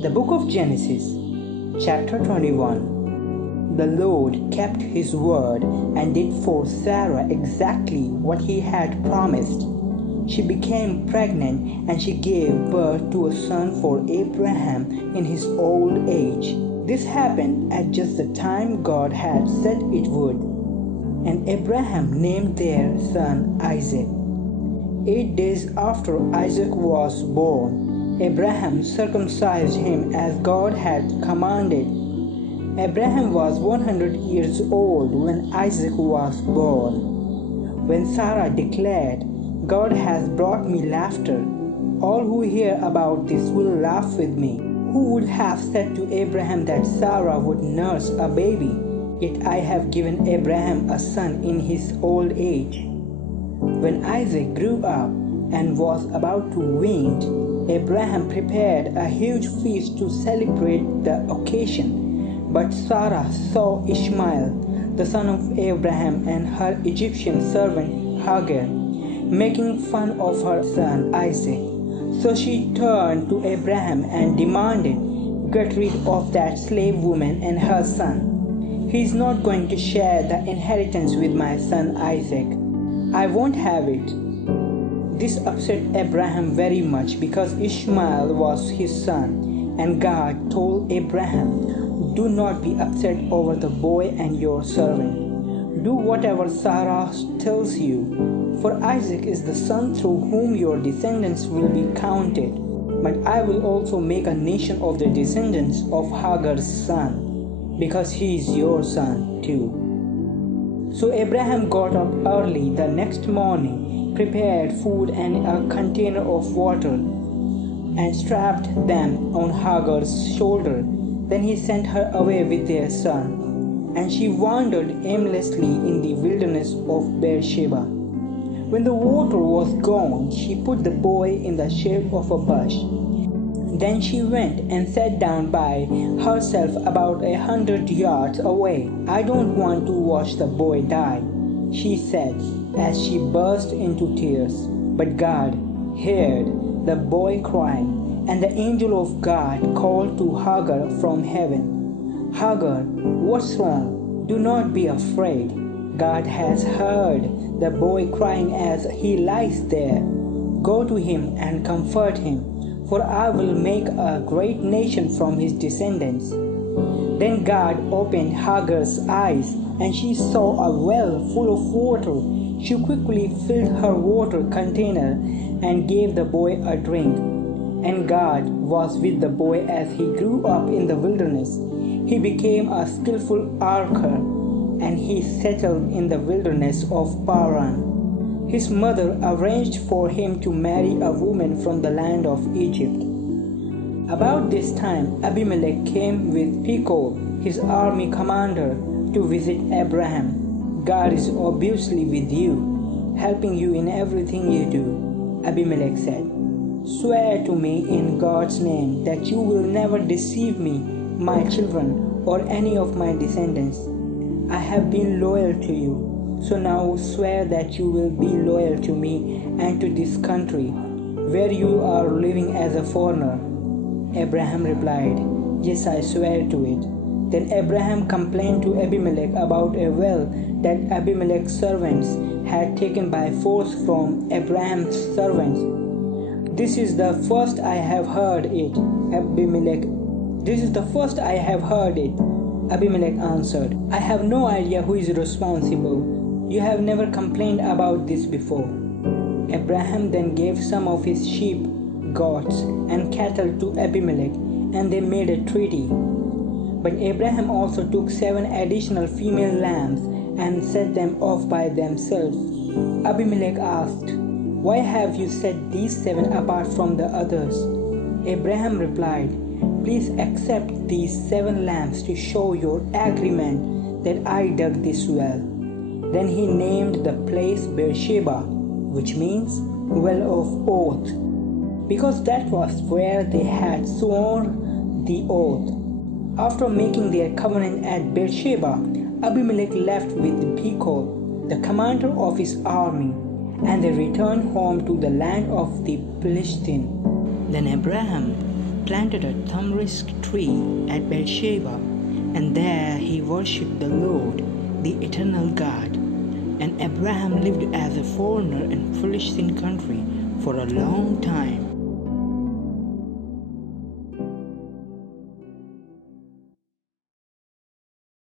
The book of Genesis, chapter 21. The Lord kept his word and did for Sarah exactly what he had promised. She became pregnant and she gave birth to a son for Abraham in his old age. This happened at just the time God had said it would. And Abraham named their son Isaac. 8 days after Isaac was born, Abraham circumcised him as God had commanded. Abraham was 100 years old when Isaac was born. When Sarah declared, "God has brought me laughter. All who hear about this will laugh with me." Who would have said to Abraham that Sarah would nurse a baby? Yet I have given Abraham a son in his old age. When Isaac grew up and was about to wean, Abraham prepared a huge feast to celebrate the occasion. But Sarah saw Ishmael, the son of Abraham, and her Egyptian servant Hagar, making fun of her son Isaac. So she turned to Abraham and demanded, "Get rid of that slave woman and her son. He is not going to share the inheritance with my son Isaac. I won't have it." This upset Abraham very much because Ishmael was his son, and God told Abraham, "Do not be upset over the boy and your servant. Do whatever Sarah tells you, for Isaac is the son through whom your descendants will be counted. But I will also make a nation of the descendants of Hagar's son, because he is your son too." So Abraham got up early the next morning, prepared food and a container of water, and strapped them on Hagar's shoulder. Then he sent her away with their son, and she wandered aimlessly in the wilderness of Beersheba. When the water was gone, she put the boy in the shade of a bush. Then she went and sat down by herself about 100 yards away. "I don't want to watch the boy die," she said as she burst into tears. But God heard the boy crying, and the angel of God called to Hagar from heaven, "Hagar, what's wrong? Do not be afraid. God has heard the boy crying as he lies there. Go to him and comfort him, for I will make a great nation from his descendants." Then God opened Hagar's eyes, and she saw a well full of water. She quickly filled her water container and gave the boy a drink. And God was with the boy as he grew up in the wilderness. He became a skillful archer, and he settled in the wilderness of Paran. His mother arranged for him to marry a woman from the land of Egypt. About this time, Abimelech came with Phicol, his army commander, to visit Abraham. "God is obviously with you, helping you in everything you do," Abimelech said. "Swear to me in God's name that you will never deceive me, my children, or any of my descendants. I have been loyal to you, so now swear that you will be loyal to me and to this country, where you are living as a foreigner." Abraham replied, "Yes, I swear to it." Then Abraham complained to Abimelech about a well that Abimelech's servants had taken by force from Abraham's servants. "This is the first I have heard it, Abimelech. This is the first I have heard it," Abimelech answered. "I have no idea who is responsible. You have never complained about this before." Abraham then gave some of his sheep, goats, and cattle to Abimelech, and they made a treaty. But Abraham also took 7 additional female lambs and set them off by themselves. Abimelech asked, "Why have you set these 7 apart from the others?" Abraham replied, "Please accept these 7 lambs to show your agreement that I dug this well." Then he named the place Beersheba, which means well of oath, because that was where they had sworn the oath. After making their covenant at Beersheba, Abimelech left with Phicol, the commander of his army, and they returned home to the land of the Philistines. Then Abraham planted a tamarisk tree at Beersheba, and there he worshipped the Lord, the eternal God. And Abraham lived as a foreigner in Philistine country for a long time.